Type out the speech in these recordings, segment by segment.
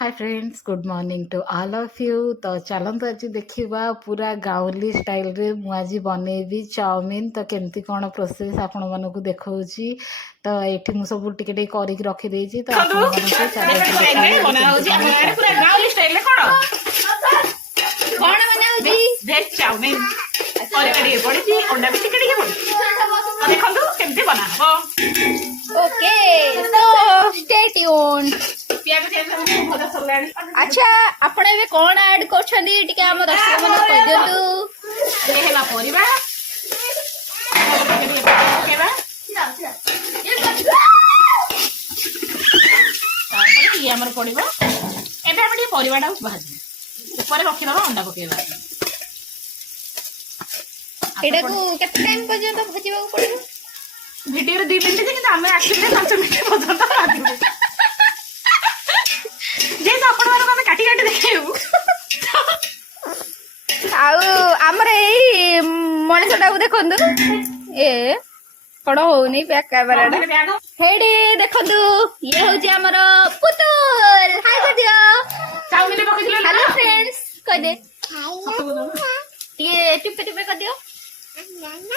Hi friends, good morning to all of you. तो चलते आज देखा पूरा गाँवली स्टाइल रे मु आज बनैबी चाउमीन। तो केमती कौन प्रोसेस आपण मानक देखा तो ये मुझे सब टिके करके रखी तो अच्छा आपण ए कौन ऐड करछंदी टिके हम दर्शक मन कह दियंतु ये हेला परिबा केबा तापर ये हमर पड़िबा एबे हम टिके परिबाटा भाजी ऊपर रखि दबा अंडा पकेबा एटा को केते टाइम पर्यंत भजिबा को पड़िबो वीडियो रे 2 मिनिट जे हमें एक्चुअली 5 मिनिट पर्यंत भाजिबो जे तो आपण मारो हमें काटी काटी देखेउ आमर ए मनीषटा देखु ए कौन होनी पैक कैमरा हेडी देखु ये हूँ आमर पुतुल हाय कर दियो चाउमिन पकई दिलो हेलो फ्रेंड्स कह दे ये टिपे टिपे कर दियो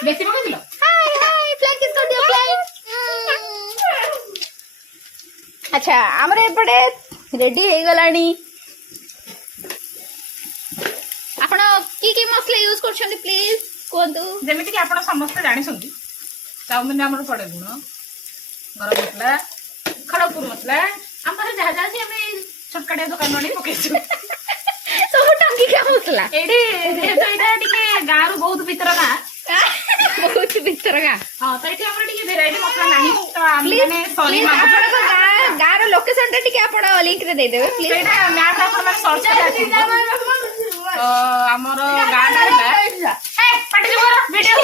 बेसी पकई दिलो हाय हाय फ्लैग किस कर दियो फ्लैग अच्छा आमर एपटे रेडी हो गलानी आपण की मसला यूज करछन प्लीज कोंतु जेमिति कि आपण समस्त जानि सुंदी चाउमिन हमर पड़े गुण गरम मसला खड़गपुर मसला हमर जहा जहा से हमें छोटकाटे दुकान वाली पकेछु सब टंकी के मसला एडी जेतो एटा टिके गारू बहुत भीतर ना बहुत भीतर का हां तो एठी हमर टिके वेराइटी मसला नाही तो माने सॉरी आपण गार लोकेशन टे टिके आपण लिंक रे दे देबे प्लीज एटा मैप आपण माने सर्च कर तो हमर गाना है ए पाटी जोर वीडियो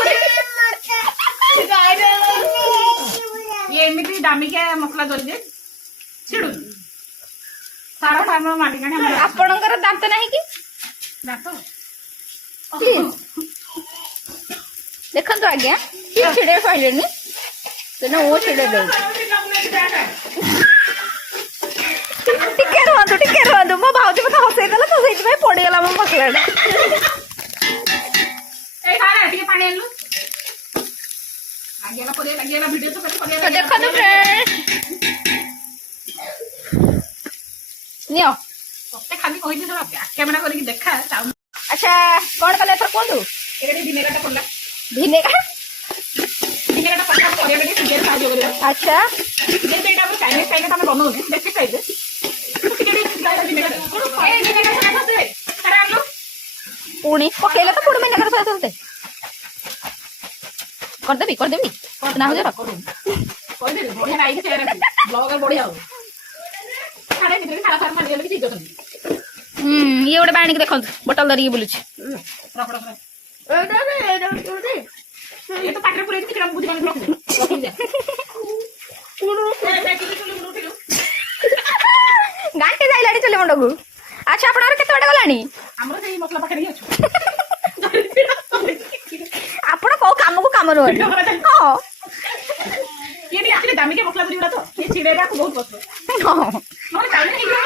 ये एमिति दामी के मसला कर दे छिडू सारा फार्म मालिकाने हमर आपणकर दांत नाही की दांत देखंतु आज्ञा की छिडे पाइलेनी तेना ओ छिडे दे टिके रहंतु मो भाउजी मत हसै देला तो सेति भाई पड़ी गेला मो मसला ए खाना टिके पानी आलू लागिला वीडियो तो कते तो देखंतु फ्रेंड नियो कते खाली कहि दे कैमरा करके देखा चाउ अच्छा कोन कले तर कोंतु एडी विनेगर पड़ला विनेगर पक्का करे बेटी सुगर साजो करे अच्छा जे बेटा हम चाइनीज खाइले त हम बनाउने देखि खाइले विनेगर ए विनेगर से खाते अरे आलू पुणी पकेला तो पुणी विनेगर से चलते कर देबी ना हो जा कोई दे बढ़िया नाइ के शेयर ब्लॉगर बढ़िया हो खाने निकले खाना सार मार गेल कि ठीक होतन ये गोटे बाणी के देखो बोतल धरिकी बुलुछ रख ये तो पाटर पुरे किरा बुद्धि माने ब्लॉक जा गांटे जाइलाडी चले मंडगु अच्छा आपनार केते बाटे गलानी हमरो सेही मसला पाखरे अछि आपण को काम को काम रहत हां ये भी आखिर दामी के मसला बुरी तो ये छिड़ेरा को बहुत पसंद हां मोर चावल नहीं गयो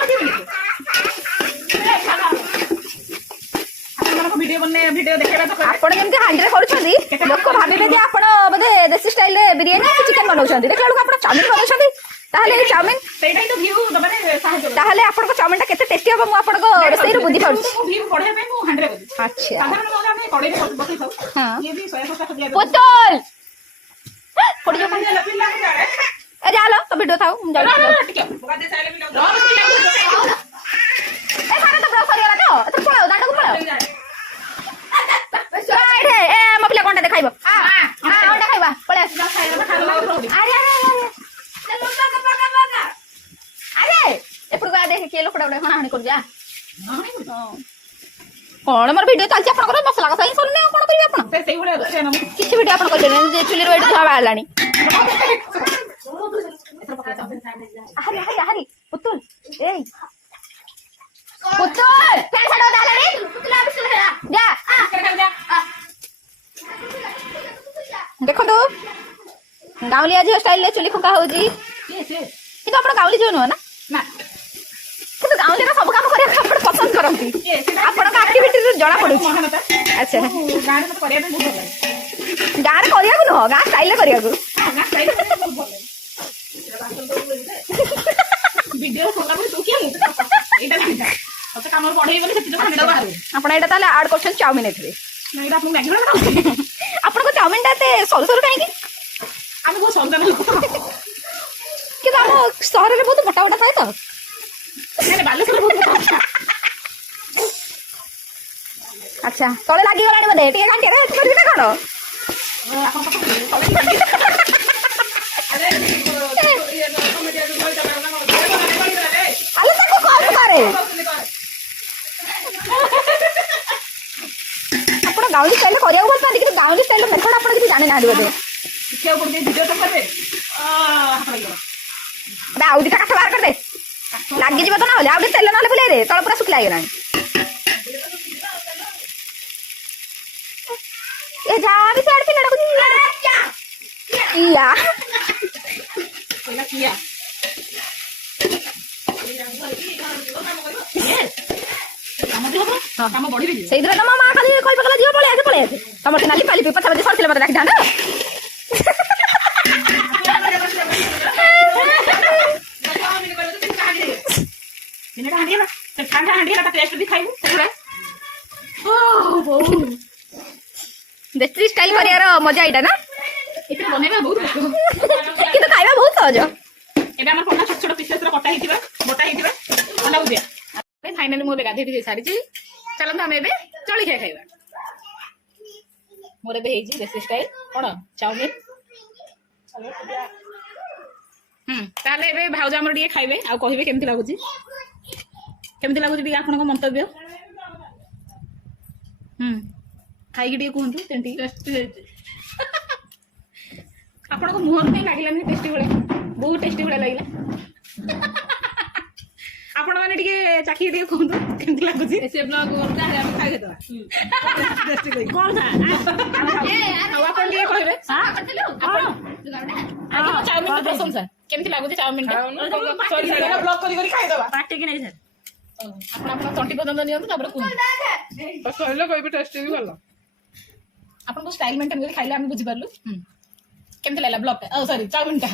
वीडियो बनने वीडियो देखेला तो आपण केमते हांडरे करूछंदी लोक भाबिबे जे आपण बदे देसी स्टाइल रे बिरयानी कि चिकन बनाउछंदी देखला लोक आपण चाउमिन बनाउछंदी ताहले चाउमिन सेटाई तो व्यू दबाने सहायता ताहले आपण को चाउमिन ता केते टेस्टी हो मु आपण को रेसिपी रे बुद्धि पाउछ व्यू पढ़े पे मु 100 कर अच्छा साधारण लोग हमें कड़े में बसई था हां ये भी 150 दिया पुतुल पड़ी जो पिल्ला पिल्ला ए जालो तो वीडियो थाओ हम जाऊ ठीक है बगा दे चाले भी ए खाना तो ब्रश करिया तो तो पळाओ दांडा को पळाओ साइड है ए मपले कोंडा देखाइबो हां ओंडा खाइबा पळे अरे अरे एपड़ को देख के लोकड़ा बडे हणा हणी कर जा कोन हमर वीडियो चलछि आपण कर मसला का सही सुनने कोन करिवे आपण से सही भले अच्छे ना किछि वीडियो आपण करबे जे चुली रोड धवा बालानी अरे अरे अरे पुतुल ए पुतुल फेर छडो दालानी पुतुल अब सुन जा देखो तो गाँवलिया झील स्टाइल चुली फुका हो कि आप गाँवली झील नुह ना ना गाँवली କରନ୍ତି ଆପଣଙ୍କ ଆକ୍ଟିଭିଟିରୁ ଜଣା ପଡୁଛି ମହାନତା ଆଚ୍ଛା ଗାଁରେ ମତେ କରିବା ପାଇଁ ବହୁତ ଭଲ ଲାଗେ। ଗାଁରେ କରିବାକୁ ନୁହଁ ଗାଁ ଷ୍ଟାଇଲରେ କରିବାକୁ ଗାଁ ଷ୍ଟାଇଲ କରିବାକୁ ବହୁତ ଭଲ ଲାଗେ। ଭିଡିଓ କଲା ପରେ ତୁ କିଏ ମୁଁ ଏଇଟା ଜାଣିଥା ମତେ କାମରେ ପଢେଇ ଗଲେ ସେଥିରେ ଖାଣିଟା ବାହାରୁ ଆପଣ ଏଇଟା ତାହେଲେ ଆଡ୍ କରୁଛନ୍ତି ଚାଉମିନ ଏଥିରେ ନା ଏଇଟା ଆପଣଙ୍କୁ ମ୍ୟାଗି ଖାଉଛନ୍ତି ଆପଣଙ୍କ ଚାଉମିନଟା ଏତେ ସରୁ ସରୁ କାହିଁକି ଆମେ ବହୁତ ସନ୍ତାନ ଲୋକ କିନ୍ତୁ ଆମ ସହରରେ ବହୁତ ମୋଟା ମୋଟା ଥାଏ ତ ନାଇଁ ବାଲେଶ୍ୱରରେ ବହୁତ କଥା ଆଚ୍ଛା ତଳେ ଲାଗିଗଲାଣି ବୋଧେ ଟିକେ ଘାଣ୍ଟିଆ କରିବି ନା କଣ ଆଲୋ ତାକୁ କମ କରେ ଆପଣ ଗାଉଁଲି ଷ୍ଟାଇଲରେ କରିବାକୁ ଭଲ ପାଆନ୍ତି କିନ୍ତୁ ଗାଉଁଲି ଷ୍ଟାଇଲର ମେଥଡ ଆପଣ କିଛି ଜାଣିନାହାନ୍ତି ବୋଧେ ଶିଖିବାକୁ ପଡୁଛି ଭିଡିଓ ତ କରିବେ ଏବେ ଆଉ ଦିଟା କାଠ ବାହାର କରିଦେ ଲାଗିଯିବ ତ ନହେଲେ ଆଉ ଟିକେ ତେଲ ନହେଲେ ବୁଲେଇ ଦେ ତଳ ପୁରା ଶୁଖିଲା ହେଇଗଲାଣି ଏ ଯାହା ବି ସିଆଡେ ପିଲାଟାକୁ ଇୟା କିଆ କାମ ବଢିବେ ସେଇଥିରେ ତ ମୋ ମା ଖାଲି କହି ପକେଇଲା ଝିଅ ପଳେଇ ଆସେ ତମର ସିନା ଲିପାଲି ପଛା ପଛେ ସରିଥିଲେ ମତେ ଡାକିଥାନ୍ତ ଦେଶୀ ଷ୍ଟାଇଲ କରିବାର ମଜା ଏଇଟା ନା ବନେଇବା ବହୁତ କିନ୍ତୁ ଖାଇବା ବହୁତ ସହଜ ଏବେ ଆମର କଟା ଛୋଟ ଛୋଟ ପିସେସର କଟା ହେଇଥିବା ମୋଟା ହେଇଥିବା ଅଣ୍ଡା ଭୁଜିଆ ଫାଇନାଲି ମୁଁ ଏବେ ଗାଧେଇ ଟିକେ ସାରିଛି ଚାଲନ୍ତୁ ଆମେ ଏବେ ଜଳଖିଆ ଖାଇବା ମୋର ଏବେ ହେଇଛି ଦେଶୀ ଷ୍ଟାଇଲ କଣ ଚାଉମିନ ତାହେଲେ ଏବେ ଭାଉଜ ଆମର ଟିକେ ଖାଇବେ ଆଉ କହିବେ କେମିତି ଲାଗୁଛି ଟିକେ ଆପଣଙ୍କ ମନ୍ତବ୍ୟ ଖାଇକି ଟିକେ କୁହନ୍ତୁ କେମିତି ଟେଷ୍ଟି ହେଇଛି ଆପଣଙ୍କ ମୁହଁରୁ କାହିଁ ଲାଗିଲାନି ଟେଷ୍ଟି ଭଳିଆ ବହୁତ ଟେଷ୍ଟି ଭଳିଆ ଲାଗିଲା ଆପଣ ମାନେ ଟିକେ ଚାଖିକି ଟିକେ କୁହନ୍ତୁ କେମିତି ଲାଗୁଛି ସେ ବ୍ଲଗ ଆମେ ଖାଇଦେବା ଆପଣ ଟିକେ କହିବେ ଚାଉମିନ ପ୍ରଶଂସା କେମିତି ଲାଗୁଛି ଚାଉମିନ ବ୍ଲଗ କରି ଖାଇଦେବା ପାଟିକି ନେଇ ଆପଣ ଆପଣ ତଣ୍ଟି ପର୍ଯ୍ୟନ୍ତ ନିଅନ୍ତୁ ତାପରେ କୁହନ୍ତୁ କହିଲେ କହିବେ ଟେଷ୍ଟି ବି ଭଲ ଆପଣଙ୍କୁ ଷ୍ଟାଇଲ ମେଣ୍ଟେନ କରି ଖାଇଲେ ଆମେ ବୁଝିପାରିଲୁ କେମିତି ଲାଗିଲା ବ୍ଲଗଟା ସରି ଚାଉମିନଟା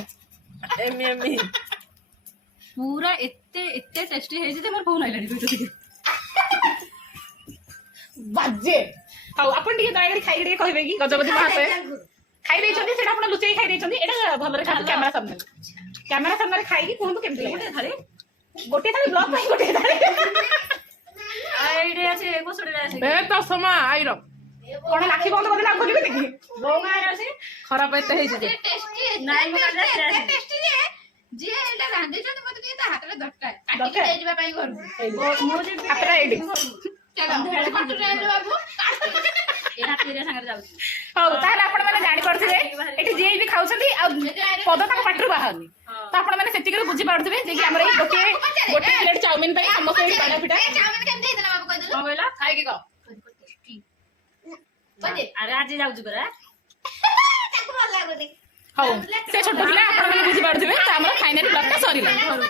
ପୁରା ଏତେ ଏତେ ଟେଷ୍ଟି ହେଇଛି ଯେ ମୋର ବହୁତ ଲାଗିଲାଣି ବାଜେ ହଉ ଆପଣ ଟିକେ ଦୟାକରି ଖାଇକି ଟିକେ କହିବେ କି ଗଜପତି ମହାଶୟ ଖାଇ ଦେଇଛନ୍ତି ସେଇଟା ଆପଣ ଲୁଚେଇ ଖାଇ ଦେଇଛନ୍ତି ଏଇଟା ଭଲରେ ଖାଆନ୍ତୁ କ୍ୟାମେରା ସାମ୍ନାରେ ଖାଇକି କୁହନ୍ତୁ କେମିତି ଲାଗିଲା ଗୋଟିଏ ଥାଳି ବ୍ଲଗ ପାଇଁ ଗୋଟିଏ ଥାଳି କଣ ଲାଖି ବନ୍ଦ କରି ଲାଭ କରିବେ କି ଖରାପ ଏତେ ହେଇଛି ଯିଏ ଏଇଟା ରାନ୍ଧିଛନ୍ତି ମତେ ଟିକେ ତା ହାତରେ ଦରକାର ଦରକାର? ଯିବା ପାଇଁ ଘରକୁ ହାତଟା ଏଇଠି ହଉ ତାହେଲେ ଆପଣ ମାନେ ଜାଣିପାରୁଥିବେ ଏଠି ଯିଏ ବି ଖାଉଛନ୍ତି ଆଉ ପଦ ତାଙ୍କ ପାଟିରୁ ବାହାରୁନି ତ ଆପଣ ମାନେ ସେତିକି ବୁଝିପାରୁଥିବେ ଯେ କି ଆମର ଏଇ ଗୋଟେ ପ୍ଲେଟ ଚାଉମିନ ପାଇଁ ସମସ୍ତେ ଏଠି ବାଡ଼ା ପିଟା ଖାଇକି କହ ଆରେ ଆଜି ଯାଉଛି ପରା ହଉ ସେ ଛୋଟ ପିଲା ଆପଣ ମାନେ ବୁଝିପାରୁଥିବେ ତ ଆମର ଫାଇନାଲ ବ୍ଲଗଟା ସରିଲା